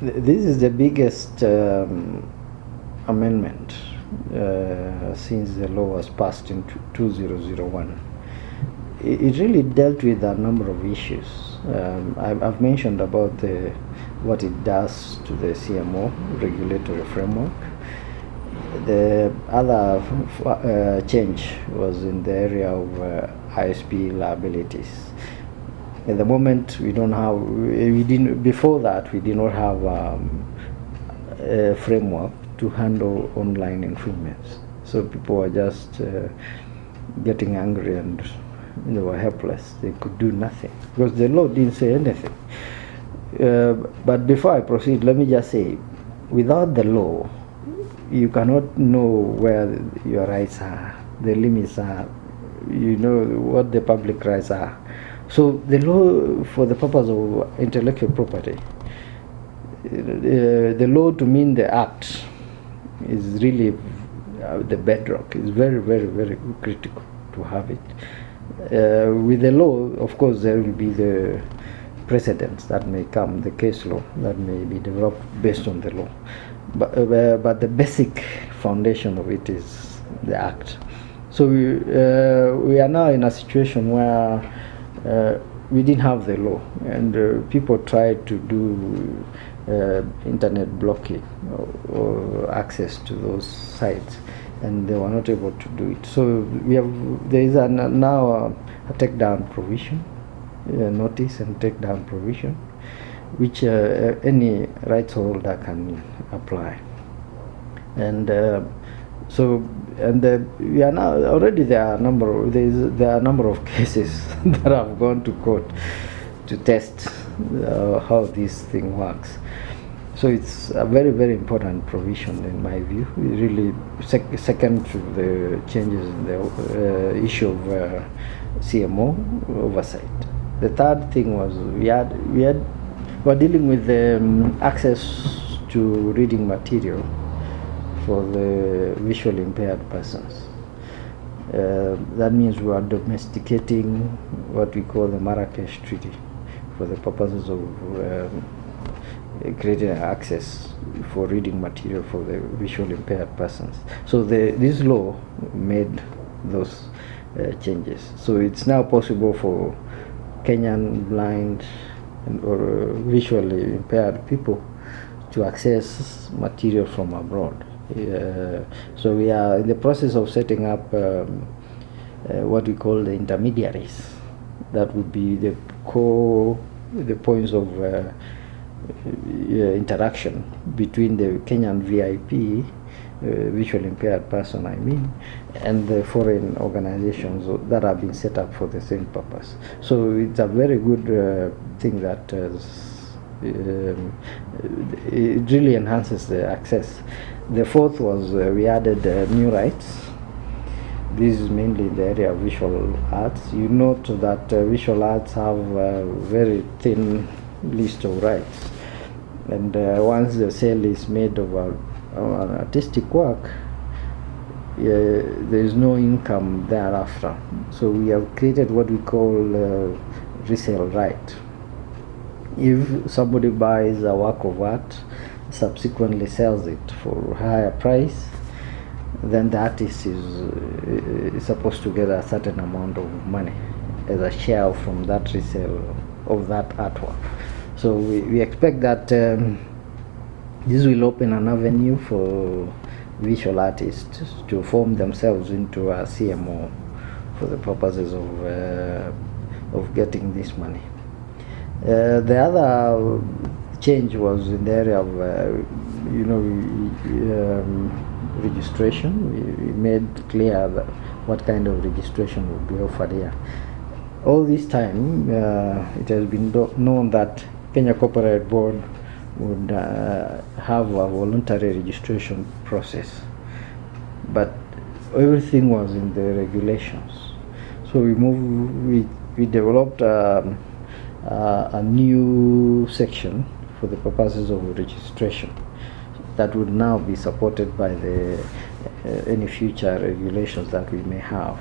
This is the biggest amendment since the law was passed in 2001. It really dealt with a number of issues. I've mentioned about what it does to the CMO regulatory framework. The other change was in the area of ISP liabilities. At the moment, we didn't. Before that, we did not have a framework to handle online infringements. So people were just getting angry and they were helpless. They could do nothing because the law didn't say anything. But before I proceed, let me just say, without the law, you cannot know where your rights are, the limits are, you know what the public rights are. So the law, for the purpose of intellectual property, the law to mean the act is really the bedrock. It's very, very, very critical to have it. With the law, of course, there will be the precedents that may come, the case law that may be developed based on the law. But the basic foundation of it is the act. So we are now in a situation where we didn't have the law, and people tried to do internet blocking or access to those sites, and they were not able to do it. So there is now a takedown provision, notice and takedown provision, which any rights holder can apply. And we are now already there are a number of cases that have gone to court to test how this thing works. So it's a very, very important provision in my view. It really second to the changes in the issue of CMO oversight. The third thing was we were dealing with access to reading material for the visually impaired persons. That means we are domesticating what we call the Marrakesh Treaty for the purposes of creating access for reading material for the visually impaired persons. So this law made those changes. So it's now possible for Kenyan blind or visually impaired people to access material from abroad. So we are in the process of setting up what we call the intermediaries. That would be the points of interaction between the Kenyan VIP, visually impaired person, and the foreign organizations that have been set up for the same purpose. So it's a very good thing that it really enhances the access. The fourth was we added new rights. This is mainly in the area of visual arts. You note that visual arts have a very thin list of rights, and once the sale is made of an artistic work, there is no income thereafter. So we have created what we call resale right. If somebody buys a work of art, subsequently sells it for a higher price, then the artist is supposed to get a certain amount of money as a share from that resale of that artwork. So we expect that this will open an avenue for visual artists to form themselves into a CMO for the purposes of getting this money. The other change was in the area of registration. We made clear that what kind of registration would be offered here. All this time, it has been known that Kenya Copyright Board would have a voluntary registration process, but everything was in the regulations. So we developed a new section for the purposes of registration that would now be supported by any future regulations that we may have.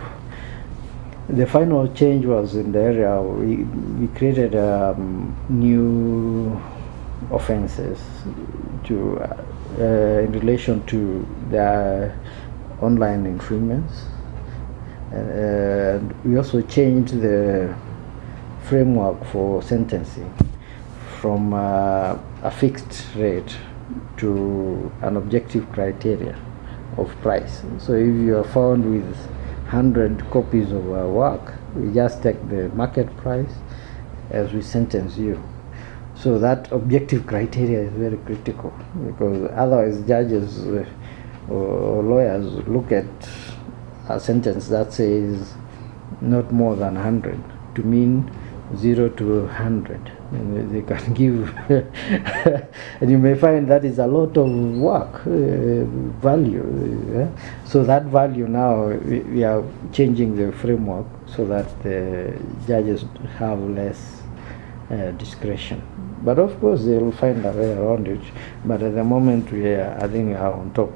The final change was in the area we created a new offenses to in relation to the online infringements. We also changed the framework for sentencing from a fixed rate to an objective criteria of price. So if you are found with 100 copies of our work, we just take the market price as we sentence you. So that objective criteria is very critical, because otherwise judges or lawyers look at a sentence that says not more than 100 to mean 0 to 100, and they can give and you may find that is a lot of work, value. So that value now we are changing the framework so that the judges have less discretion. But of course they will find a way around it, but at the moment I think we are on top.